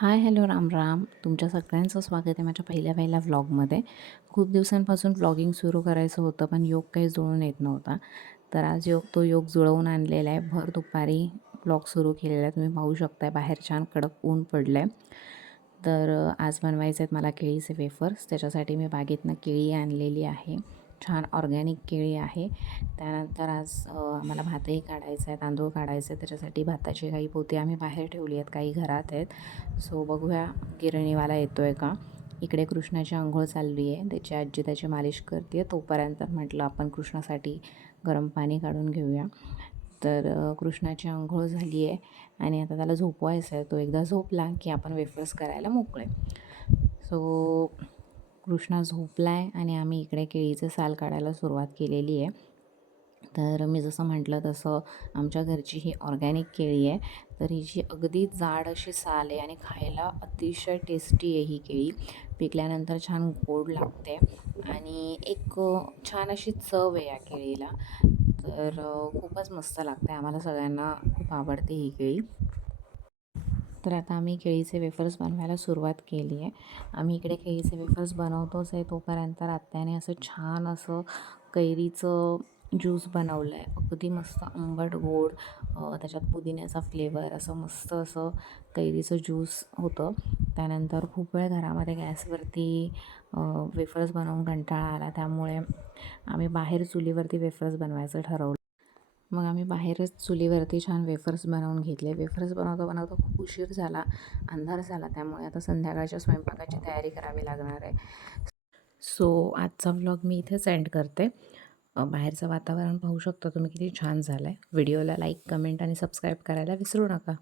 हाय, hello, Ram Ram. तुमच्या सगळ्यांचं स्वागत आहे माझ्या पहिल्या व्लॉगमध्ये. खूप दिवसांपासून व्लॉगिंग सुरू करायचं होतं, पण योग काही जुळून येत नव्हता. तर आज योग जुळवून आणलेला आहे. भर दुपारी व्लॉग सुरू केलेला आहे. तुम्ही पाहू शकताय बाहेर छान कडक ऊन पडलं आहे. तर आज बनवायचे आहेत मला केळीचे वेफर्स. त्याच्यासाठी मी बागेतनं केळी आणलेली आहे. छान ऑर्गॅनिक केळी आहे. त्यानंतर आज आम्हाला भातही काढायचा आहे, तांदूळ काढायचे आहे. त्याच्यासाठी भाताची काही पोती आम्ही बाहेर ठेवली आहेत, काही घरात आहेत. सो बघूया गिरणीवाला येतो आहे का. इकडे कृष्णाची अंघोळ चालली आहे. त्याची आजी त्याची मालिश करते आहे. तोपर्यंत म्हटलं आपण कृष्णासाठी गरम पाणी काढून घेऊया. तर कृष्णाची अंघोळ झाली आहे आणि आता त्याला झोपवायचं आहे. तो एकदा झोपला की आपण वेफर्स करायला मोकळे. सो कृष्णा झोपला आहे आणि आम्ही इकडे केळीचं साल काढायला सुरुवात केलेली आहे. तर मी जसं म्हटलं तसं आमच्या घरची ही ऑर्गॅनिक केळी आहे. तर हिची अगदी जाड अशी साल आहे आणि खायला अतिशय टेस्टी आहे ही केळी. पिकल्यानंतर छान गोड लागते आणि एक छान अशी चव आहे या केळीला. तर खूपच मस्त लागते. आम्हाला सगळ्यांना खूप आवडते ही केळी. तर आता आम्ही केळीचे वेफर्स बनवायला सुरुवात केली आहे. आम्ही इकडे केळीचे वेफर्स बनवतोच आहे. तोपर्यंत आत्याने असं छान असं कैरीचं ज्यूस बनवलं आहे. अगदी मस्त आंबट गोड, त्याच्यात पुदिन्याचा फ्लेवर, असं मस्त असं कैरीचं ज्यूस होतं. त्यानंतर खूप वेळ घरामध्ये गॅसवरती वेफर्स बनवून कंटाळा आला, त्यामुळे आम्ही बाहेर चुलीवरती वेफर्स बनवायचं ठरवलं. मग आम्ही बाहेरच चुलीवरती छान वेफर्स बनवून घेतले. वेफर्स बनवता खूप उशीर झाला, अंधार झाला. त्यामुळे आता संध्याकाळच्या स्वयंपाकाची तयारी करावी लागणार आहे. सो आजचा व्लॉग मी इथेच एंड करते. बाहेरचं वातावरण पाहू शकता तुम्ही किती छान झालं आहे. व्हिडिओला लाईक, कमेंट आणि सबस्क्राईब करायला विसरू नका.